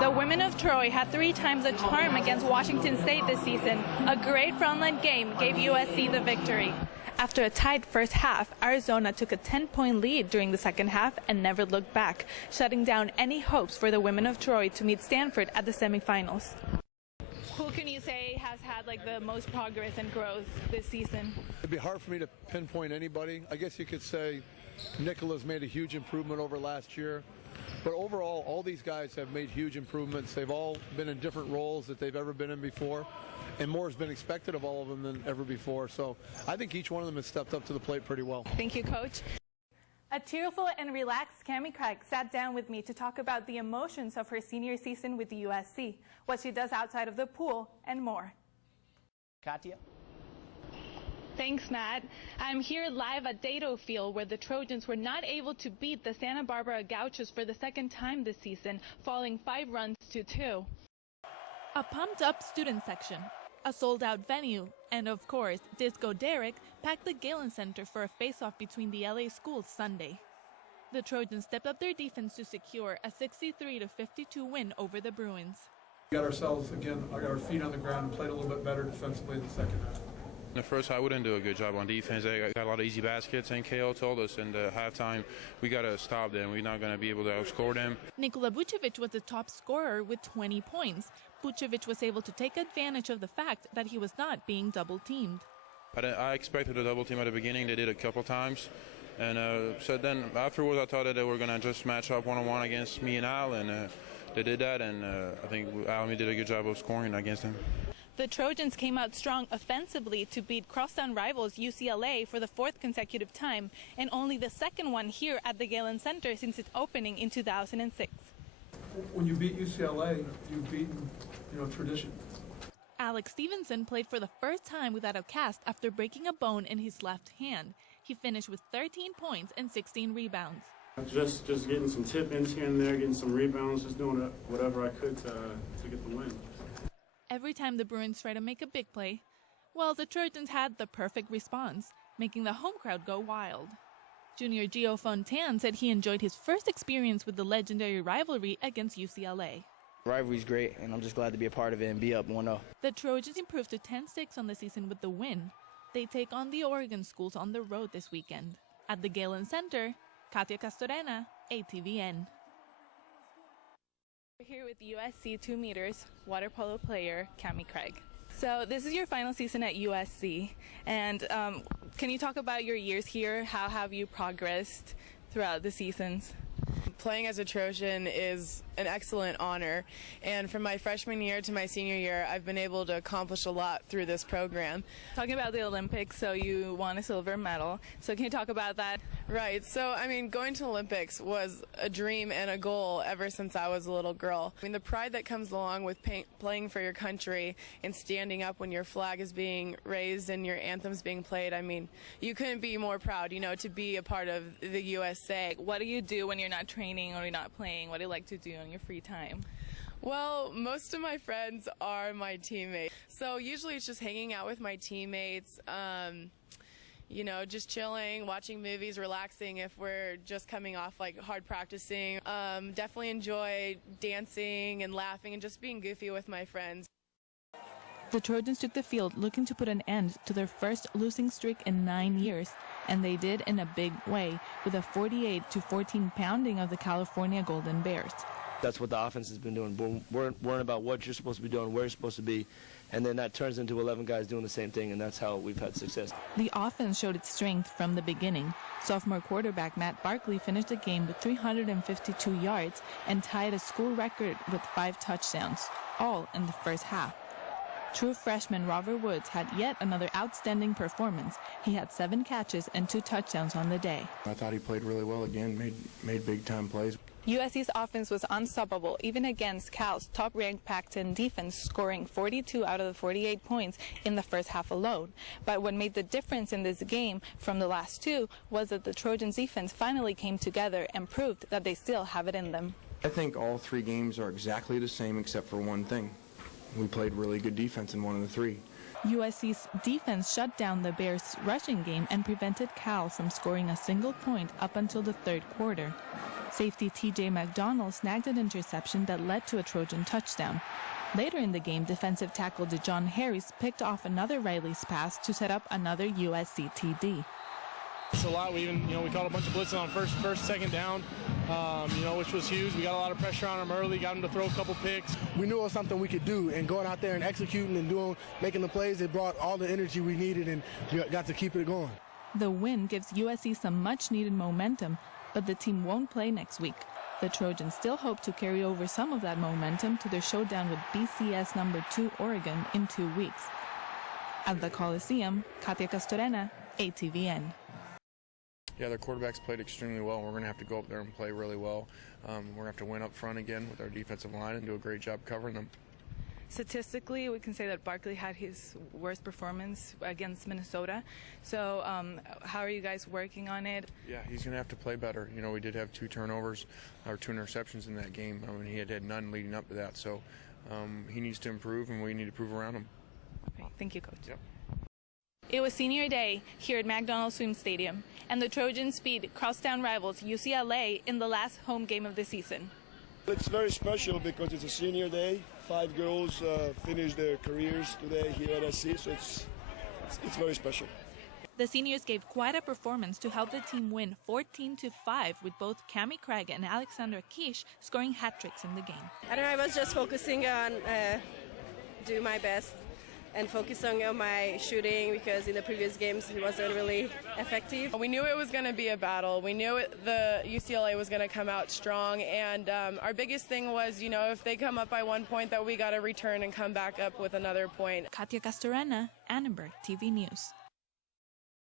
The women of Troy had 3 times the charm against Washington State this season. A great frontline game gave USC the victory. After a tight first half, Arizona took a 10-point lead during the second half and never looked back, shutting down any hopes for the women of Troy to meet Stanford at the semifinals. Who can you say has had the most progress and growth this season? It'd be hard for me to pinpoint anybody. I guess you could say Nicola's made a huge improvement over last year. But overall, all these guys have made huge improvements. They've all been in different roles that they've ever been in before. And more has been expected of all of them than ever before. So I think each one of them has stepped up to the plate pretty well. Thank you, Coach. A cheerful and relaxed Cammie Craig sat down with me to talk about the emotions of her senior season with USC, what she does outside of the pool, and more. Katia? Thanks, Matt. I'm here live at Dato Field, where the Trojans were not able to beat the Santa Barbara Gauchos for the second time this season, falling 5-2. A pumped-up student section, a sold-out venue, and of course, Disco Derek packed the Galen Center for a face-off between the LA schools Sunday. The Trojans stepped up their defense to secure a 63-52 win over the Bruins. We got ourselves, again, got our feet on the ground and played a little bit better defensively in the second half. In the first half, we didn't do a good job on defense. They got a lot of easy baskets, and KO told us in the halftime we got to stop them. We're not going to be able to outscore them. Nikola Vucevic was the top scorer with 20 points. Vucevic was able to take advantage of the fact that he was not being double-teamed. I expected a double team at the beginning. They did a couple times. And so then afterwards, I thought that they were going to just match up one-on-one against me and Al, and they did that. And I think Al did a good job of scoring against them. The Trojans came out strong offensively to beat crosstown rivals UCLA for the 4th consecutive time, and only the second one here at the Galen Center since its opening in 2006. When you beat UCLA, you've beaten, tradition. Alex Stevenson played for the first time without a cast after breaking a bone in his left hand. He finished with 13 points and 16 rebounds. Just getting some tip-ins here and there, getting some rebounds, just doing whatever I could to get the win. Every time the Bruins try to make a big play, well, the Trojans had the perfect response, making the home crowd go wild. Junior Gio Fontan said he enjoyed his first experience with the legendary rivalry against UCLA. The rivalry's great, and I'm just glad to be a part of it and be up 1-0. The Trojans improved to 10-6 on the season with the win. They take on the Oregon schools on the road this weekend. At the Galen Center, Katia Castorena, ATVN. We're here with USC 2 meters water polo player Cammie Craig. So this is your final season at USC, and can you talk about your years here? How have you progressed throughout the seasons? Playing as a Trojan is an excellent honor, and from my freshman year to my senior year, I've been able to accomplish a lot through this program. Talking about the Olympics, so you won a silver medal. So can you talk about that? Right. So, going to the Olympics was a dream and a goal ever since I was a little girl. The pride that comes along with playing for your country and standing up when your flag is being raised and your anthem's being played, you couldn't be more proud, to be a part of the USA. What do you do when you're not training or you're not playing? What do you like to do in your free time? Well, most of my friends are my teammates. So usually it's just hanging out with my teammates, just chilling, watching movies, relaxing if we're just coming off hard practicing. Definitely enjoy dancing and laughing and just being goofy with my friends. The Trojans took the field looking to put an end to their first losing streak in 9 years, and they did in a big way with a 48-14 pounding of the California Golden Bears. That's what the offense has been doing. We're worrying about what you're supposed to be doing, where you're supposed to be, and then that turns into 11 guys doing the same thing, and that's how we've had success. The offense showed its strength from the beginning. Sophomore quarterback Matt Barkley finished the game with 352 yards and tied a school record with 5 touchdowns, all in the first half. True freshman Robert Woods had yet another outstanding performance. He had 7 catches and 2 touchdowns on the day. I thought he played really well again, made big-time plays. USC's offense was unstoppable, even against Cal's top-ranked Pac-10 defense, scoring 42 out of the 48 points in the first half alone. But what made the difference in this game from the last 2 was that the Trojans' defense finally came together and proved that they still have it in them. I think all 3 games are exactly the same except for one thing. We played really good defense in one of the 3. USC's defense shut down the Bears' rushing game and prevented Cal from scoring a single point up until the 3rd quarter. Safety TJ McDonald snagged an interception that led to a Trojan touchdown. Later in the game, defensive tackle DeJohn Harris picked off another Riley's pass to set up another USC TD. It's a lot. We even, we caught a bunch of blitzing on first, second down, which was huge. We got a lot of pressure on them early, got them to throw a couple picks. We knew it was something we could do, and going out there and executing and making the plays, it brought all the energy we needed, and we got to keep it going. The win gives USC some much-needed momentum, but the team won't play next week. The Trojans still hope to carry over some of that momentum to their showdown with BCS number 2 Oregon in 2 weeks. At the Coliseum, Katia Castorena, ATVN. Yeah, their quarterbacks played extremely well. We're going to have to go up there and play really well. We're going to have to win up front again with our defensive line and do a great job covering them. Statistically, we can say that Barkley had his worst performance against Minnesota. So how are you guys working on it? Yeah, he's going to have to play better. We did have 2 turnovers or 2 interceptions in that game. He had none leading up to that. So he needs to improve, and we need to improve around him. Okay, thank you, Coach. Yep. It was senior day here at McDonald Swim Stadium, and the Trojans beat crosstown rivals UCLA in the last home game of the season. It's very special because it's a senior day. 5 girls finished their careers today here at SC, so it's very special. The seniors gave quite a performance to help the team win 14-5, with both Cammie Craig and Alexandra Kish scoring hat tricks in the game. I don't know, I was just focusing on do my best and focusing on my shooting, because in the previous games it wasn't really effective. We knew it was going to be a battle. We knew the UCLA was going to come out strong, and our biggest thing was, if they come up by 1 point, that we got to return and come back up with another point. Katia Castorena, Annenberg TV News.